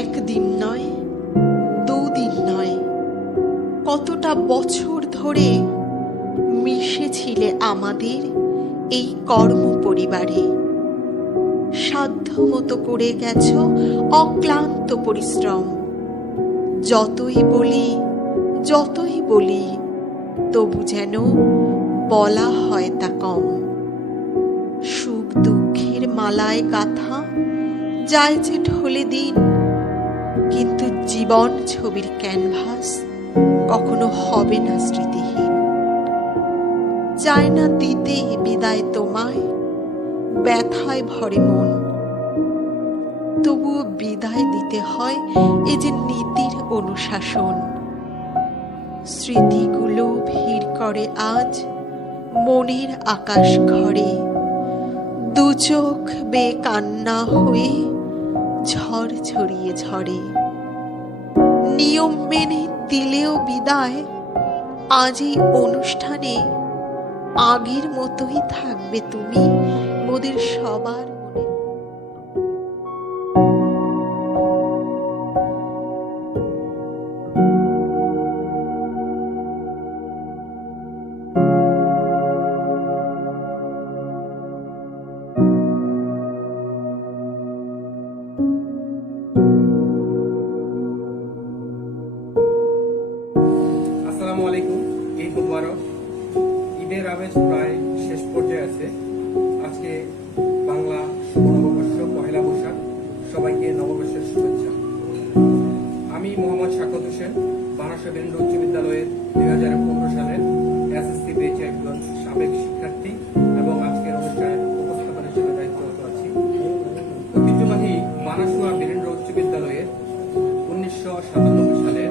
একদিন নয়, দুদিন নয়, কতটা বছর ধরে মিশেছিলে আমাদের এই কর্ম পরিবারে। সাধ্যমতো করে গেছ অক্লান্ত পরিশ্রম। যতই বলি তবু যেন বলা হয় তা কম। সুখ দুঃখের মালায় গাথা যায় যে ঢলে দিন, কিন্তু জীবন ছবির ক্যানভাস কখনো হবে না স্মৃতিহীন। চায় না দিতে বিদায় তোমায়, ব্যথায় ভরে মন, তবুও বিদায় দিতে হয় এ যে নীতির অনুশাসন। স্মৃতিগুলো ভিড় করে আজ মনের আকাশ ঘরে, দু চোখ বেকান্না হয়ে ঝড় ছড়িয়ে ঝরে। নিয়ম মেনে দিলেও বিদায়, আজ এই অনুষ্ঠানে আগের মতোই থাকবে তুমি মোদের সবার মনে। আসসালামু আলাইকুম। ঈদ মুবারক। ঈদের আমেজ প্রায় শেষ পর্যায়ে আছে। আজকে বাংলা নববর্ষ, পহেলা বৈশাখ। সবাইকে নববর্ষের শুভেচ্ছা। আমি মোহাম্মদ শাকত হোসেন, বানারসি বীরেন্দ্র উচ্চ বিদ্যালয়ের 2015 সালের এসএসসি ব্যাচের একজন সাবেক শিক্ষার্থী এবং আজকের অনুষ্ঠানের উপস্থাপনের জন্য দায়িত্বরত আছি। ঐতিহ্যবাহী বানারসুয়া বীরেন্দ্র উচ্চ বিদ্যালয়ের 1997 সালের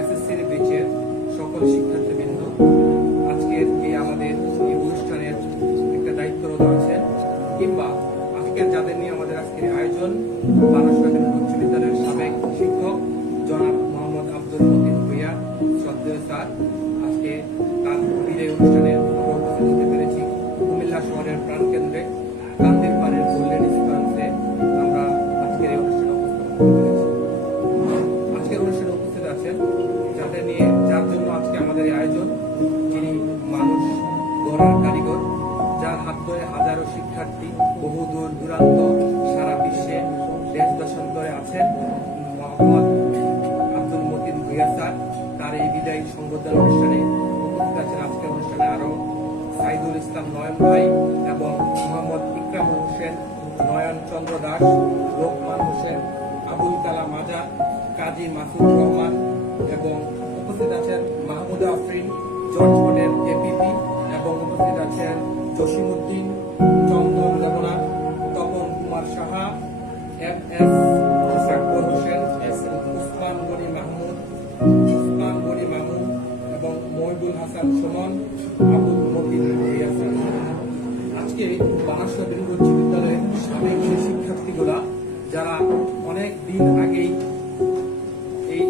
এসএসসির ব্যাচের সকল শিক্ষার্থীবৃন্দ আজকের আমাদের এই অনুষ্ঠানের একটা দায়িত্বরত আছেন, কিংবা আজকের যাদের নিয়ে আমাদের আজকের আয়োজন, বানারসুয়া বীরেন্দ্র উচ্চ বিদ্যালয়ের সাবেক শিক্ষক জনাব মোহাম্মদ আব্দুল মতিন ভূঁইয়া, শ্রদ্ধেয় স্যার। আজকে তার বিদায় অনুষ্ঠানে আমরা উপস্থিত হতে পেরেছি কুমিল্লা শহরের প্রাণকেন্দ্রে কান্দির পাড়ের গোল্ডেন স্কয়ারে। আমরা আজকের এই অনুষ্ঠানে উপস্থিত হতে পেরেছি। আজকের অনুষ্ঠানে উপস্থিত আছেন যার জন্য আজকে আমাদের এই আয়োজন, যিনি মানুষ গড়ার কারিগর, যার হাত ধরে হাজারো শিক্ষার্থী বহু দূর দূরান্ত সারা বিশ্বে দেশ দেশান্তরে আছেন, মোহাম্মদ আব্দুল মতিন ভূঁইয়া স্যার। তার এই বিদায়ী সংবর্ধনা অনুষ্ঠানে উপস্থিত আছেন আজকের অনুষ্ঠানে আরো সাইদুল ইসলাম নয়ন ভাই এবং মোহাম্মদ ইকরামুল হোসেন, নয়ন চন্দ্র দাস, লোকমান হোসেন, আবুল কালাম আজাদ, কাজী মাসুদ রহমান এবং উপস্থিত আছেন মাহমুদা আফরিন, জর্জ বোর্ডের এপিপি, এবং উপস্থিত আছেন জসিমউদ্দিন, চন্দন দেবনাথ, তপন কুমার সাহা, এম.এস. মোশাক্কর হোসেন, উসমান গনি মাহমুদ এবং মহিবুল হাসান সুমন, আবুল মতিন ভূঁইয়া স্যার। আজকে বানারসি বীরেন্দ্র উচ্চ বিদ্যালয়ের সাবেক সেই শিক্ষার্থীগুলা যারা অনেক দিন আগেই এই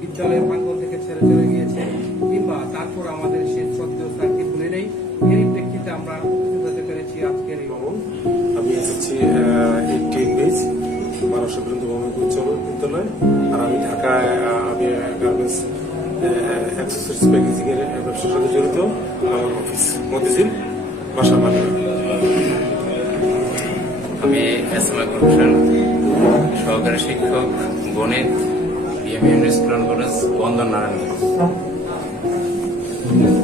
বিদ্যালয়ের প্রাঙ্গণ থেকে ছেড়ে চলে গিয়েছে, কিংবা তারপর আমাদের সেই শ্রদ্ধেয় স্যারকে ভুলে নেই, এরই প্রেক্ষিতে আমরা উপস্থিত হতে পেরেছি আজকের এই। আমি এসেছি 88 বেস বানারসি বীরেন্দ্র উচ্চ বিদ্যালয়, আর আমি ঢাকায় আমি গার্মেন্টস অ্যাক্সেসরিজ প্যাকেজিং এর ব্যবসার সাথে জড়িত। আমার অফিস মতিঝিল, বাসা মালিক। আমি এসএমআই হোসেন, সহকারী শিক্ষক গণিত, বিএমইউ স্কুল অ্যান্ড কলেজ, বন্দর নারায়ণগঞ্জ।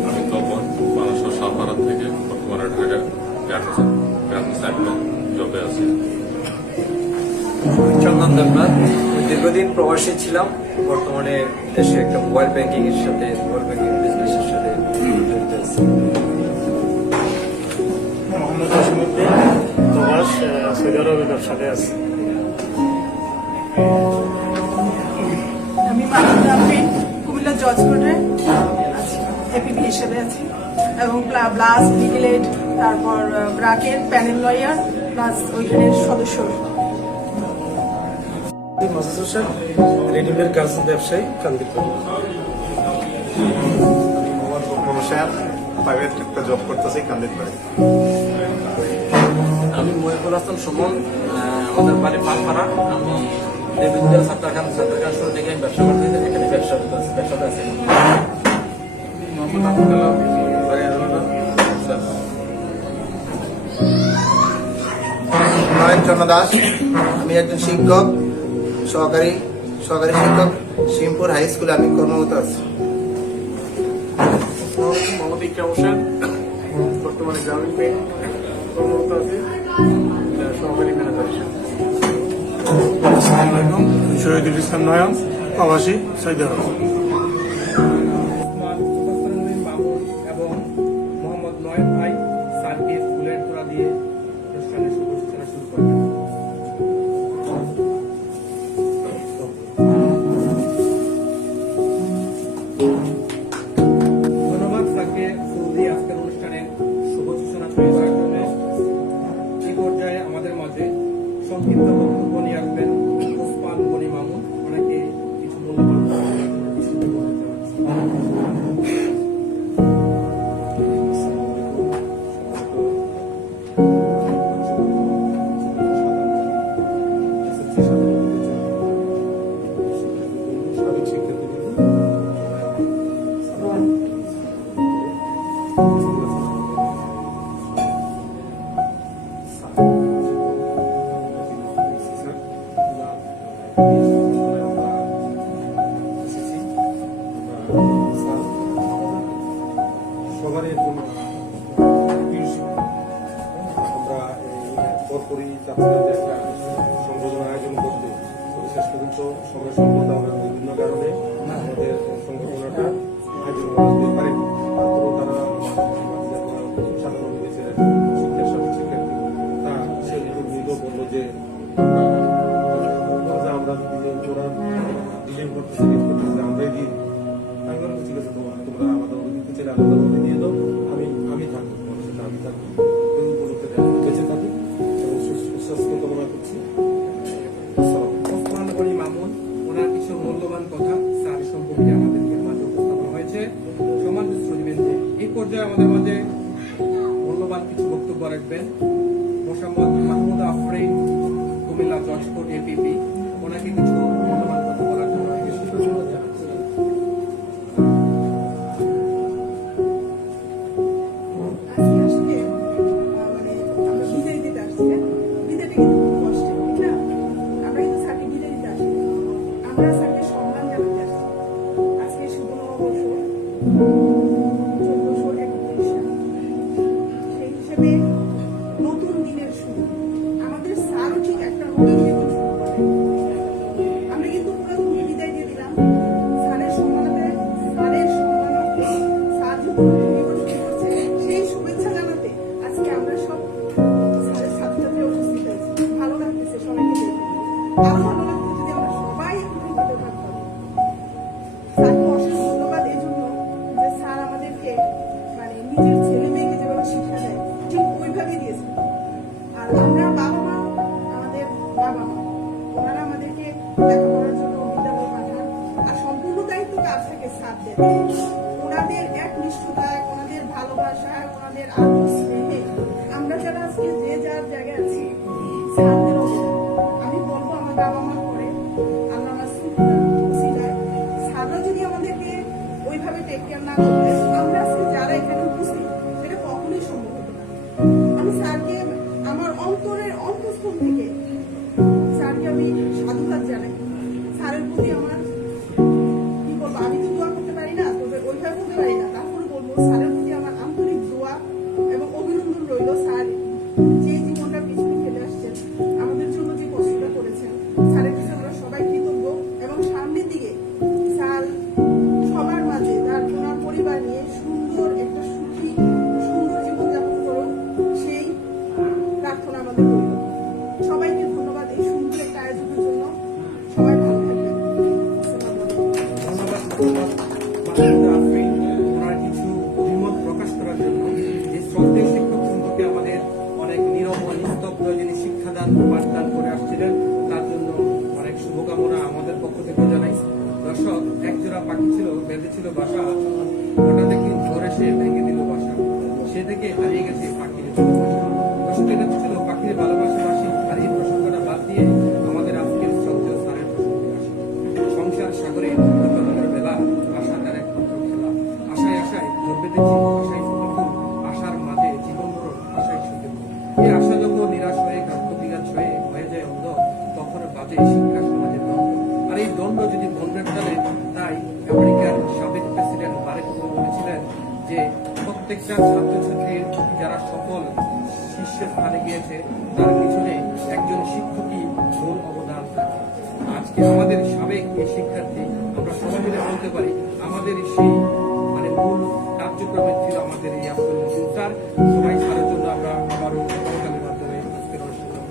আমি তপন, বানারসি সালপাড়া থেকে বর্তমানে ঢাকা গার্মেন্টস জবে আছি। চন্দন দেবনাথ, দীর্ঘদিন প্রবাসী ছিলাম, বর্তমানে দেশে একটা মোবাইল ব্যাংকিং এর সাথে বিজনেসের সাথে জড়িত আছি। মোহাম্মদ জসিমউদ্দিন, প্রবাস, সৌদি আরবে ব্যবসাতে আছি। আমি মাহমুদা আফরিন, কুমিল্লা জর্জ বোর্ডে এপিপি হিসেবে আছি এবং ব্লাস ডিগ্রিলেট, তারপর ব্রাকের প্যানেল লয়ার প্লাস ওইখানের সদস্য। মাসুদ হোসেন, রেডিমেড গার্লস ব্যবসায়ী, কান্দিরপুর। প্রাইভেট একটা জব করতেছি কান্দিরপুরে। আমি মহিবুল হাসান সুমন, আমাদের বাড়ি পালপাড়া। আমি দেবীন্দ্র ছাত্রখান শুরু থেকে আমি ব্যবসা করতে এখানে ব্যবসাটা আছে। মোহাম্মদ আবদুল্লাহ বাড়িয়ারুল্লাহ নয়ন চন্দ্র দাস, আমি একজন শিক্ষক, সহকারী শিক্ষক, শিমপুর হাই স্কুলে আমি কর্মরত আছি। মোহাম্মদ ইকরাম হোসেন, বর্তমানে গ্রামীণ ব্যাংক কর্মরত আছে, সহকারী ম্যানেজার হিসেবে। আসসালামু আলাইকুম, শহীদুল ইসলাম নয়ন, প্রবাসী, সৌদি আরব। ওসমান সুবহানুদ্দিন মামুন এবং মোহাম্মদ নয়ন ভাই স্যারকে ফুলের তোড়া দিয়ে অনুষ্ঠানের শুভ সূচনা শুরু করবেন। ধন্যবাদ স্যারকে ফুল দিয়ে আজকের অনুষ্ঠানের শুভ সূচনা শুরু করার জন্য। এই পর্যায়ে আমাদের মাঝে সংক্ষিপ্ত বক্তব্য নিয়ে আসবেন ওসমান গনি মামুন। ওনাকে কিছু মূল্যবান কথা বলার জন্য বিশুদ্ধ করতে চাচ্ছি। সাবেক শিক্ষার্থী সবারই একজন প্রিয় শিক্ষক। আমরা পরপরই চাচ্ছিলাম যে একটা সংগঠন আয়োজন করতে, তবে শেষ পর্যন্ত সময় সম্পদ আমরা বিভিন্ন কারণে আমাদের সংগঠনটা আয়োজন করতে পারেনি। তারপরেও তারা সাধারণ দেশের শিক্ষার সাথে শিক্ষার্থী তা সে নিজেও বললো যে আমরা যদি ওরা ডিজাইন করতেছি আমরাই দিই। আমি বললাম ঠিক আছে, তোমরা আমাদের দিতে চাইলে আমাদের মধ্যে দিয়ে দাও, আমি থাকবো, তোমার সাথে আমি থাকবো, এই উপলক্ষে বেঁচে থাকি এবং সুস্বাস্থ্য কামনা করছি। ওসমান গনি মামুন ওনার কিছু মূল্যবান কথা স্যার সম্পর্কে আমাদেরকে মাঝে উপস্থাপন হয়েছে। সমাজ শুনবেন যে এই পর্যায়ে আমাদের মাঝে মূল্যবান কিছু বক্তব্য রাখবেন মোহাম্মদ মাহমুদ আফরিন, কুমিল্লা জজকোর্ট এপিপি। ওনাকে কিছু মূল্যবান কথা বলার জন্য অনুরোধ জানাচ্ছি। আজকে আসলে মানে আমরা বিদায় দিতে আসছি, বিদায়টা কিন্তু খুব কষ্টের, ঠিক না? আমরা কিন্তু স্যারকে বিদায় দিতে আসি, আমরা স্যারকে সম্মান জানাতে আসছি। আজকে শুভ নববর্ষ 1431 সাল, সেই হিসেবে নতুন দিনের শুরু। আমাদের স্যারও ঠিক একটা নতুন জীবন শুরু করে। আমরা কিন্তু পুরো বিদায় দিয়ে দিলাম স্যারের সম্মানার্থে, স্যার যখন জীবন শুরু করছে সেই শুভেচ্ছা জানাতে আজকে আমরা সব স্যারের ছাত্রছাত্রী উপস্থিত হয়েছি। ভালো লাগতেছে সবাইকে দেখে, আরো ভালো লাগতো যদি আমরা সবাই একটু করতে পারতাম। স্যারকে অশেষ ধন্যবাদ এই জন্য যে স্যার আমাদেরকে মানে নিজের ছেলে মেয়েকে যেভাবে শিক্ষা দেয় ঠিক ওইভাবেই দিয়েছে। আর আমরা বাবা মা, আমাদের বাবা মা ওনারা আমাদেরকে লেখাপড়ার জন্য বিদ্যালয়ে পাঠান, আর সম্পূর্ণ দায়িত্ব কাজ থেকে স্যার দেন। ওনাদের একনিষ্ঠতায়, ওনাদের ভালোবাসায়, ওনাদের আদর স্নেহে আমরা যারা আজকে যে যার জায়গায় আছি স্যারদের অবদান। আমি বলবো আমার বাবা মা করে আল্লাহ স্যাররা যদি আমাদেরকে ওইভাবে টেক কেয়ার না করতে আমরা আজকে যারা এখানে উপস্থিত সেটা কখনোই সম্ভব হতো না। আমি স্যারকে আমার অন্তরের অন্তঃস্থল থেকে স্যারকে আমি সাধুবাদ জানাই। স্যারের প্রতি আমার কি বলবো, আমি তো দোয়া করতে পারি না, তবে ওইভাবে করতে পারি না, তারপরে বলবো স্যারের প্রতি আমার আন্তরিক দোয়া এবং অভিনন্দন রইল। স্যার যে জীবনটা পিছনে ফেলে আসছেন, আমাদের জন্য যে কষ্টটা করেছেন, স্যারের কাছে আমরা সবাই কৃতজ্ঞ। এবং সামনের দিকে স্যার সবার মাঝে তার ওনার পরিবার নিয়ে সুন্দর একটা সুখী সুন্দর জীবনযাপন করুন, সেই প্রার্থনা আমাদের রইল। সবাইকে ধন্যবাদ এই সুন্দর একটা আয়োজনের জন্য। সবাই ভালো থাকবেন। ধন্যবাদ মাহমুদ আফরিন ওনার কিছু অভিমত প্রকাশ করার জন্য। এই শ্রদ্ধেয় শিক্ষক সম্পর্কে আমাদের অনেক নীরব নিস্তব্ধ যিনি শিক্ষাদান পাঠদান করে আসছিলেন তার জন্য অনেক শুভকামনা আমাদের পক্ষ থেকে জানাই। দর্শক, একজোড়া পাখি ছিল, বেঁধেছিল বাসা, হঠাৎ একদিন ধরে সে ভেঙে দিল বাসা, সে থেকে হারিয়ে গেছে পাখির ভালোবাসা। দর্শক, এটা ছিল পাখির ভালোবাসা বাসী। আর এই প্রসঙ্গটা বাদ দিয়ে আমাদের আজকের শ্রদ্ধেয় স্যারের স্থানে গিয়েছে তার পিছনে একজন শিক্ষকই মূল অবদান রাখে। আজকে আমাদের সাবেক এই শিক্ষার্থী আমরা সবাই মিলে বলতে পারি আমাদের সেই মানে মূল কার্যক্রমে ছিল আমাদের এই আব্দুল মতিন স্যার। সবাই স্যারের জন্য আমরা আবারও করতালের মাধ্যমে আজকের অনুষ্ঠান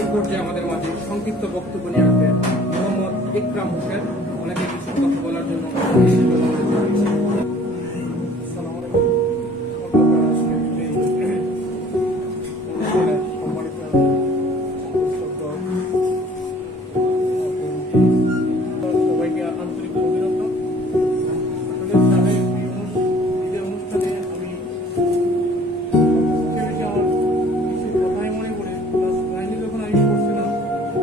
এই পর্যায়ে আমাদের মাঝে সংক্ষিপ্ত বক্তব্য নিয়ে আসবেন মোহাম্মদ ইকরাম হোসেন। ওনাকে কিছু কথা বলার জন্য সবাইকে আন্তরিক অভিনন্দন। আসলে স্যারের এই অনুষ্ঠানে আমি সবচেয়ে বেশি আমার কিছু কথাই মনে পড়ে ক্লাস 9 যখন আমি পড়ছিলাম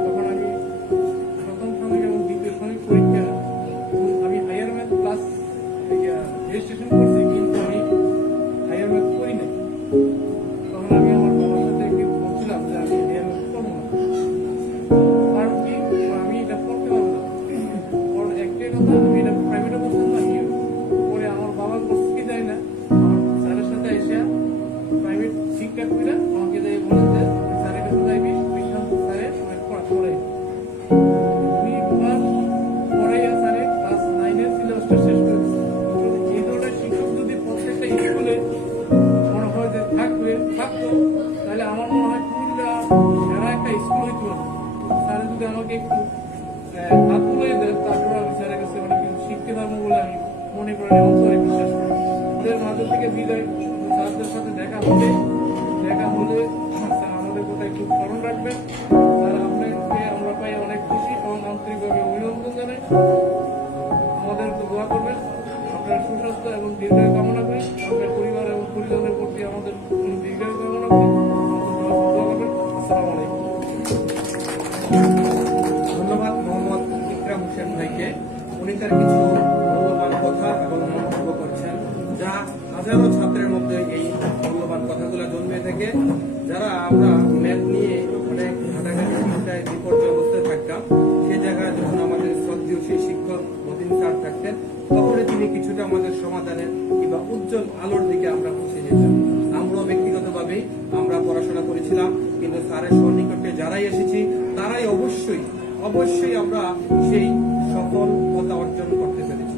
তখন আমি প্রথম শ্রেণী এবং দ্বিতীয় শ্রেণীর পরীক্ষা আমি হায়ার ম্যাথ ক্লাস রেজিস্ট্রেশন করছি, কিন্তু আমি হায়ার ম্যাথ করি নাই। তখন আমি আমার বাবার সাথে বলছিলাম যে আমি হায়ার ম্যাথ করবো না, আর কি আমি এটা করতে পারবো না। ওর একটাই কথা, আমি এটা প্রাইভেটে করতাম না, কি পরে আমার বাবা করতে কি যায় না, আমার স্যারের সাথে এসে প্রাইভেট ঠিকঠাক করে আমাকে যাই বলে যে স্যারের কাছে যাইবি, বিশান্ত স্যারের অনেক পড়াই উনি পড়াইয়া স্যারে ক্লাস 9-এর সিলেবাসটা শেষ করে দিচ্ছে। এই ধরনের শিক্ষক যদি প্রত্যেকটা স্কুলে মনে হয় যে থাকতো, তাহলে আমার মনে হয় কুমিল্লা সেরা একটা স্কুল হইতো না। স্যার যদি আমাকে একটু হাত তুলে দেন, তারপর আমি স্যারের কাছে অনেক কিছু শিখতে পারবো বলে আমি মনে করি এবং করে বিশ্বাস করি। ওদের মাঝে থেকে বিদায়, স্যারদের সাথে দেখা হলে স্যার আমাদের কথা একটু স্মরণ রাখবেন। আর আপনাকে আমরা পাই অনেক খুশি এবং আন্তরিকভাবে অভিনন্দন জানাই। আমাদের দোয়া করবেন, আপনার সুস্বাস্থ্য এবং দীর্ঘায়ু কামনা করি। আপনার পরিবার এবং পরিজনের প্রতি আমাদের দীর্ঘায়ু কামনা করি। দোয়া করবেন। আসসালামু আলাইকুম। ধন্যবাদ মোহাম্মদ ইকরাম হোসেন ভাইকে। উনি তার কিছু মূল্যবান কথা এবং মন্তব্য করছেন, যা হাজারো ছাত্রের মধ্যে এই মূল্যবান কথাগুলো জন্মে থেকে যারা আমরা ম্যাথ নিয়ে অনেক ঘাটাঘাটি চিন্তায় বিপর্যয় অবস্থায় থাকতাম, সে জায়গায় যখন আমাদের শ্রদ্ধেয় সেই শিক্ষক মতিন স্যার থাকতেন, তখনই তিনি কিছুটা আমাদের সমাধানের কিংবা উজ্জ্বল আলোর দিকে আমরা পৌঁছে যেতাম। আমরাও ব্যক্তিগতভাবে আমরা পড়াশোনা করেছিলাম, কিন্তু স্যারের সন্নিকটে যারাই এসেছি তারাই অবশ্যই আমরা সেই সফলতা অর্জন করতে পেরেছি।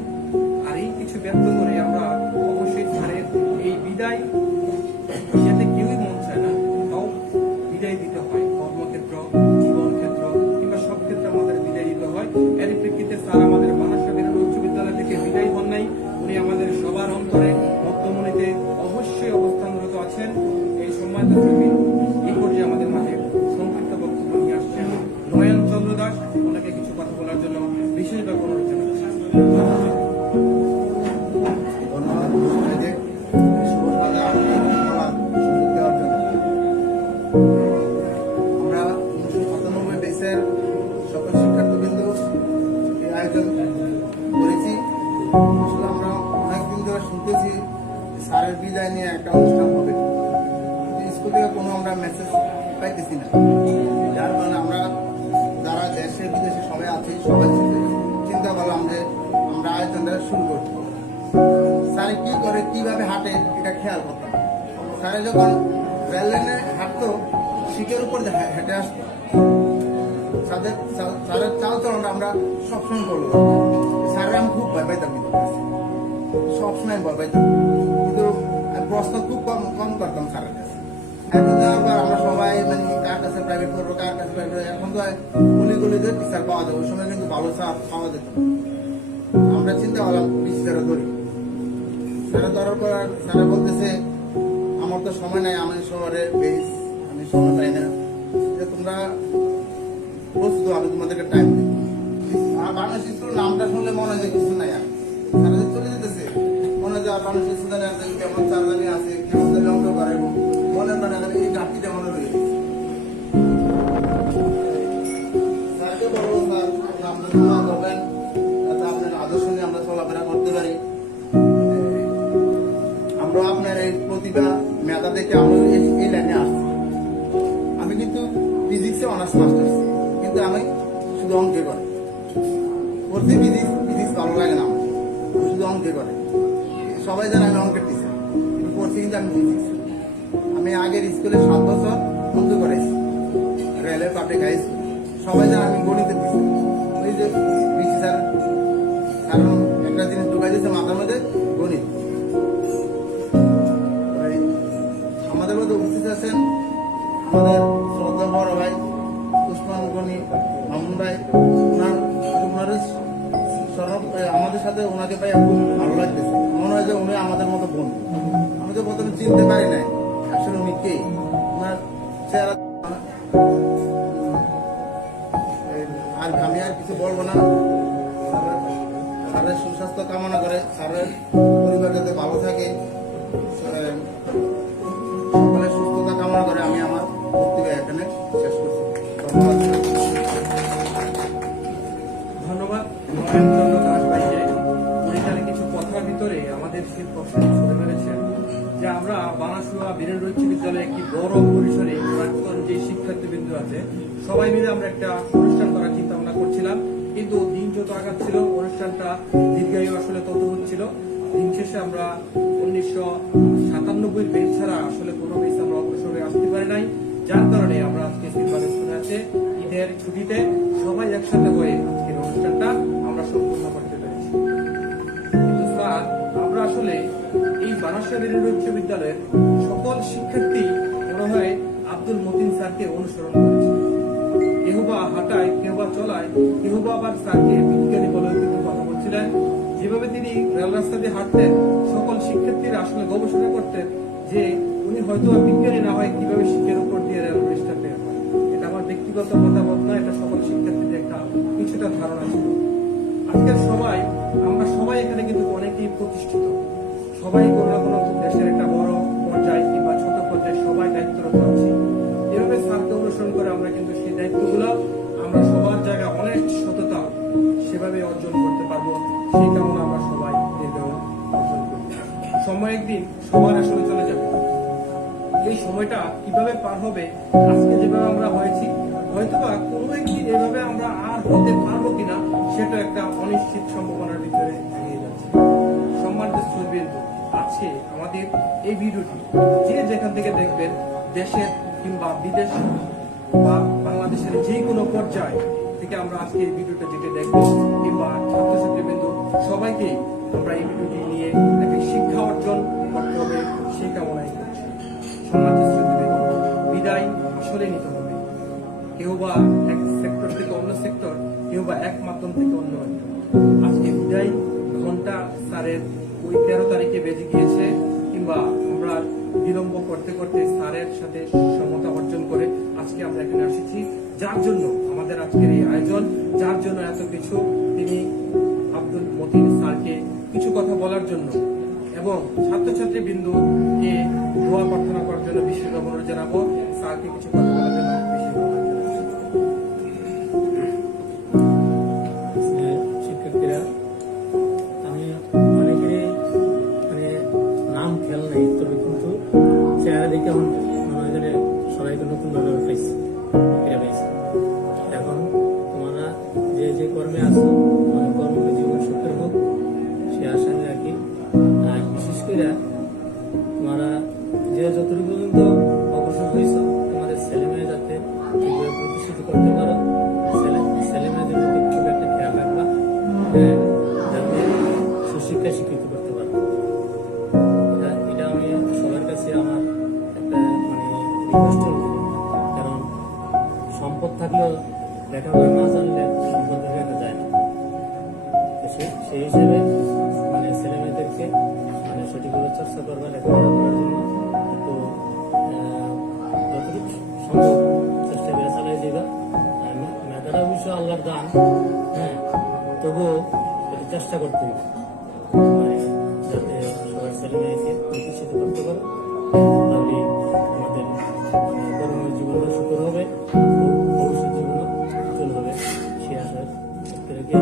আর এই কিছু ব্যক্ত করে আমরা অবশ্যই স্যারের এই বিদায়, যাতে কেউই মন চায় না, তাও বিদায় দিতে হয়। কর্মক্ষেত্র, জীবন ক্ষেত্র কিংবা সব ক্ষেত্রে আমাদের বিদায় দিতে হয়। এর প্রেক্ষিতে স্যার আমাদের বানাসা বিরাট উচ্চ বিদ্যালয় থেকে বিদায় হন নাই। উনি আমাদের সবার অন্তরে মধ্যমণিতে অবশ্যই অবস্থানরত আছেন। এই সম্মানিত ছবি এই পর্যায়ে আমাদের মাঝে সংক্ষিপ্ত বক্তব্য নিয়ে আসছেন নয়ন চন্দ্র দাস। ওনাকে কিছু কথা বলার জন্য বিশেষভাবে অনুরোধ জানাচ্ছি। ধন্যবাদ সবাইকে শুভ সন্ধ্যা, ধন্যবাদ সুযোগ দেওয়ার জন্য। আমরা 1997 দেশের সকল শিক্ষার্থীবৃন্দ এই আয়োজন করেছি। আসলে আমরা অনেকদিন ধরে শুনতেছি স্যারের বিদায় নিয়ে একটা অনুষ্ঠান হবে, স্কুল থেকে কোনো আমরা মেসেজ পাইতেছি না। যার কারণে আমরা যারা দেশে বিদেশে সবাই আছি, সবাই চিন্তা করলাম যে আমরা আয়োজনটা শুরু করবো। স্যার কি করে, কিভাবে হাঁটে, এটা খেয়াল করতাম। স্যারে যখন রেল লাইনে হাঁটতো, শিখের উপর হেঁটে আসতো। স্যারের চাল চলনটা আমরা সবসময় বলবো। স্যারের আমি খুব ভয় পাইতাম, সবসময় ভয় পাইতাম, কিন্তু প্রশ্ন খুব কম করতাম স্যারের কাছে। এখন আবার আমরা সবাই মানে কার কাছে প্রাইভেট করবো, কার কাছে প্রাইভেট, এখন তো গুলিতে টিচার পাওয়া যাবে। ওই সময় কিন্তু ভালো স্যার পাওয়া যেত। আমরা চিন্তা করলাম স্যারে ধরি। স্যারে ধরার পর স্যারে বলতেছে আমার তো সময় নাই, আমি শহরে বেশ, আমি সময় পাই না, যে তোমরা প্রস্তুত, আমি তোমাদেরকে টাইম দিই। আর বাংলাদেশ স্কুল নামটা শুনলে মনে হয় কিছু নাই, আর স্যারে চলে যেতেছে মনে হয় আর বাংলাদেশ স্কুল কেমন চারদানি আছে, কেমন জানি অঙ্ক করাইব, মনে মানে এই ঘাটতিটা মনে রয়ে গেছে। স্যারকে বলবো স্যার আপনার দোয়া করবেন, যাতে আপনার আদর্শ নিয়ে আমরা চলাফেরা করতে পারি। আমরা আপনার এই প্রতিভা মেধা দেখে আমরা এই লাইনে আসছি। আমি কিন্তু ফিজিক্সে অনার্স মাস্টার্স, কিন্তু আমি শুধু অঙ্কে করে করছি। ফিজিক্স ভালো লাগে না আমার, শুধু অঙ্কে করে। সবাই জানে আমি অঙ্কের টিচার, কিন্তু করছি কিন্তু আমি ফিজিক্স। আমি আগের স্কুলে 7 বছর বন্ধু করেছি, রেলের পাবলিক হাই স্কুল। সবাই জানে আমি গণিতে দিচ্ছি, ওই যে বিসি স্যার কারণ একটা জিনিস ঢুকাই দিচ্ছে মাথার মধ্যে, গণিত। ওই আমাদের মধ্যে উপস্থিত আছেন আমাদের শ্রদ্ধা বড় ভাই উসমান গনি মামুন ভাই। ওনার সরব আমাদের সাথে ওনাকে পাই খুব ভালো লাগতেছে, মনে হয় যে উনি আমাদের মতো বন্ধু। আমি তো প্রথমে চিনতে পারি নাই আসলে উনি কে, ওনার চেহারা। আর আমি আর কিছু বলবো না, স্যারের সুস্বাস্থ্য কামনা করে, স্যারের পরিবার যাতে ভালো থাকে, সকলের সুস্থতা কামনা করে আমি আমার বক্তব্য এখানে শেষ করছি। ধন্যবাদ নরেন্দ্র দাস ভাইকে। উনি তাহলে কিছু কথার ভিতরে আমাদের সেই প্রশ্ন ছুড়ে ফেলেছেন যে আমরা বানাসুয়া বীরেন্দ্র উচ্চ বিদ্যালয়ে একটি বড় পরিসরে প্রাক্তন যে শিক্ষার্থীবৃন্দ আছে সবাই মিলে আমরা একটা অনুষ্ঠান করার চিন্তা ভাবনা করছিলাম, কিন্তু দিন যত আগাচ্ছিল অনুষ্ঠানটা দীর্ঘায়ু আসলে তত হচ্ছিল। দিন শেষে আমরা 1997 বেচ ছাড়া আসলে কোনো বেচ আমরা অগ্রসর হয়ে আসতে পারি নাই, যার কারণে আমরা আজকে সিলভার স্কুলে আছে ঈদের ছুটিতে সবাই একসাথে হয়ে আজকের অনুষ্ঠানটা আমরা সম্পূর্ণ করতে পেরেছি। কিন্তু স্যার, আমরা আসলে এই বানাসুয়া বীরেন্দ্র উচ্চ বিদ্যালয়ের সকল শিক্ষার্থী মনে হয় আব্দুল মতিন স্যারকে অনুসরণ করেছে। কেউ বা হাঁটায়, কেউ বা চলায়, কেউ বা আবার স্যারকে বিজ্ঞানী বলেও কিন্তু কথা বলছিলেন। যেভাবে তিনি রেল রাস্তা দিয়ে হাঁটতেন, সকল শিক্ষার্থীরা আসলে গবেষণা করতেন যে উনি হয়তো বিজ্ঞানী না হয় কিভাবে শিক্ষের উপর দিয়ে রেল ব্রিজটা পেয়ে হয়। এটা আমার ব্যক্তিগত মতামত না, এটা সকল শিক্ষার্থীদের একটা কিছুটা ধারণা ছিল। আজকের সবাই আমরা সবাই এখানে কিন্তু অনেকেই প্রতিষ্ঠিত, সবাই কোনো না কোনো দেশের একটা বড় পর্যায়ে কিংবা ছোট পর্যায়ে সবাই দায়িত্বরত আছি। এভাবে স্যারকে অনুসরণ করে আমরা কিন্তু সেই দায়িত্বগুলো আমরা সবার জায়গায় অনেক সততা সেভাবে অর্জন করতে পারবো, সেই কারণে আমরা সবাই অর্জন করি। সময় একদিন সবার আসলে চলে যাবে, এই সময়টা কিভাবে পার হবে, আজকে যেভাবে আমরা হয়েছি হয়তোবা কোনো একদিন এভাবে আমরা আর হতে পারবো কিনা সেটা একটা অনিশ্চিত সম্ভাবনার ভিতরে এগিয়ে যাচ্ছে। সম্মানিত শ্রোতাবৃন্দ, আজকে আমাদের এই ভিডিওটি যে যেখান থেকে দেখবেন, দেশের কিংবা বিদেশ বা বাংলাদেশের যে কোনো পর্যায় থেকে আমরা আজকে এই ভিডিওটা যেটা দেখবো কিংবা ছাত্রছাত্রীবৃন্দ সবাইকে আমরা এই ভিডিওটি নিয়ে একটা শিক্ষা অর্জন করতে হবে, সেই কামনাই করছি। সম্মানিত শ্রোতাবৃন্দ, বিদায় আসলে নিতে হবে। কেউ বা এক সেক্টর থেকে অন্য সেক্টর, কেউ বা এক মাধ্যম থেকে অন্য মাধ্যম। আজকে বিদায় ঘন্টা স্যারের ওই 13 তারিখে বেজে গিয়েছে, কিংবা আমরা বিলম্ব করতে করতে স্যারের সাথে সমতা অর্জন করে আজকে আমরা এখানে এসেছি। যার জন্য আমাদের আজকের এই আয়োজন, যার জন্য এত কিছু, তিনি আব্দুল মতিন স্যারকে কিছু কথা বলার জন্য এবং ছাত্রছাত্রী বিন্দুকে দোয়া প্রার্থনা করার জন্য বিশেষ অনুরোধ জানাবো। স্যারকে কিছু কথা বলার জন্য বিশেষ অনুরোধ জানাচ্ছি। শিক্ষার্থীরা, আমি অনেকেরই নাম খেয়াল নেই, তবে কিন্তু চেহারা দেখে এখন মনে হয় যেন সবাইকে নতুন ভাবে পাইছি, এখন তোমরা যে যে কর্মে আছো তোমাদের কর্ম জীবন সুখের হোক সে আশা রাখি। আর বিশেষ করে তোমরা যে যতটুকু পর্যন্ত অগ্রসর হয়েছ, তোমাদের ছেলেমেয়ে যাতে ঠিকভাবে প্রতিষ্ঠিত করতে পারো, ছেলেমেয়েদের প্রতি খুব একটা খেয়াল রাখবা, যাতে সুশিক্ষা শিক্ষিত করতে পারো। এটা আমি সবার কাছে আমার একটা রিকোয়েস্ট করব, কারণ সম্পদ থাকলেও লেখাপড়া না জানলে সম্পদ ধরে রাখা যায় না। সেই হিসেবে ছেলেমেয়েদেরকে সঠিকভাবে চর্চা করবা, লেখাপড়া করার জন্য একটু যতটুকু সম্ভব চেষ্টা করে চালিয়ে যাবা। মেধাটা অবশ্য আল্লাহর দান, হ্যাঁ, তবুও একটু চেষ্টা করতে হবে যাতে সবার ছেলেমেয়েকে প্রতিষ্ঠিত করতে পারো, তাহলে আমাদের কর্মীয় জীবনও সুখর হবে, ভবিষ্যৎ জীবনও উজ্জ্বল হবে, সে আশা রেখে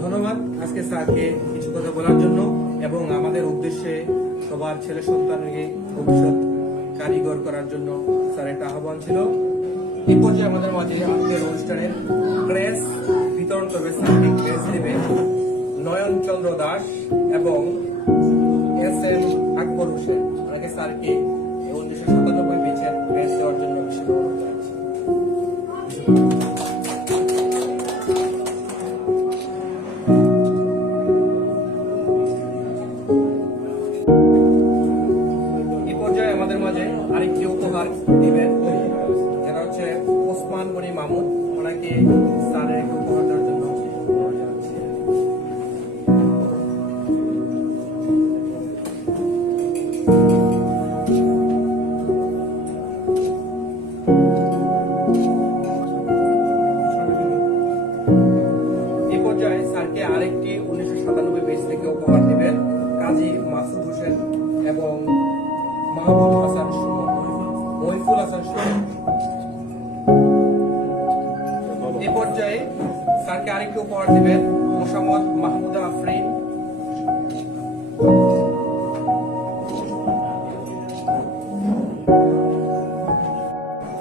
ধন্যবাদ আজকে স্যারকে কিছু কথা বলার জন্য এবং আমাদের উদ্দেশ্যে সবার ছেলে সন্তানকে ভবিষ্যৎ কারিগর করার জন্য স্যার একটা আহ্বান ছিল। এই পর্যায়ে আমাদের মাঝে আজকের অনুষ্ঠানের ক্রেস বিতরণ করবে, সার্বিক ক্রেস দেবে নয়ন চন্দ্র দাস এবং SM আকবর হোসেন। ওনাকে স্যারকে 1997 বেচের ক্রেস দেওয়ার জন্য বিশেষ অনুরোধ জানাচ্ছি। এই পর্যায়ে আমাদের মাঝে আরেকটি উপহার দিবেন, যারা হচ্ছে ওসমান গনি মামুন। ওনাকে স্যারের একটি উপহার দেওয়ার জন্য অনুরোধ জানাচ্ছি। এই পর্যায়ে স্যারকে আরেকটি 1997 বেচ থেকে উপহার দিবেন কাজী মাসুদ হোসেন এবং মাহবুব হাসান সুমন, মহিফুল হাসান সুমন। এই পর্যায়ে স্যারকে আরেকটি উপহার দিবেন মোসাম্মদ মাহমুদা আফরিন।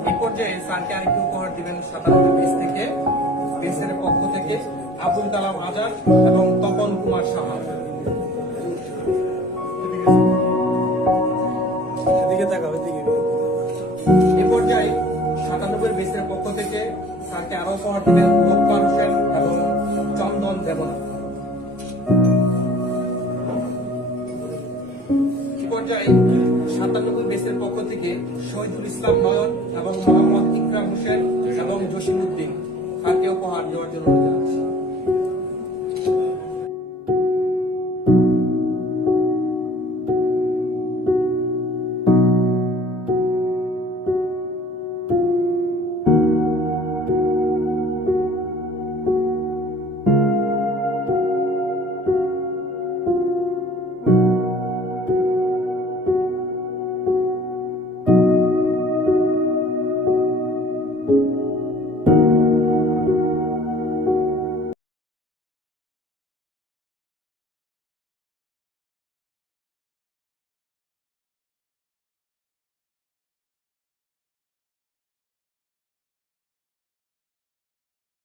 এই পর্যায়ে স্যারকে আরেকটি উপহার দিবেন 97 বেচ থেকে, বেচের পক্ষ থেকে আবুল কালাম আজাদ এবং তপন কুমার সাহা। এ পর্যায়ে 97 বেচের পক্ষ থেকে স্যারকে আরো উপহার দিবেন রূপকার হোসেন এবং চন্দন দেবনাথ। এ পর্যায়ে 97 বেচের পক্ষ থেকে শহীদুল ইসলাম নয়ন এবং মোহাম্মদ ইকরাম হোসেন এবং জসিমউদ্দিন স্যারকে উপহার দেওয়ার জন্য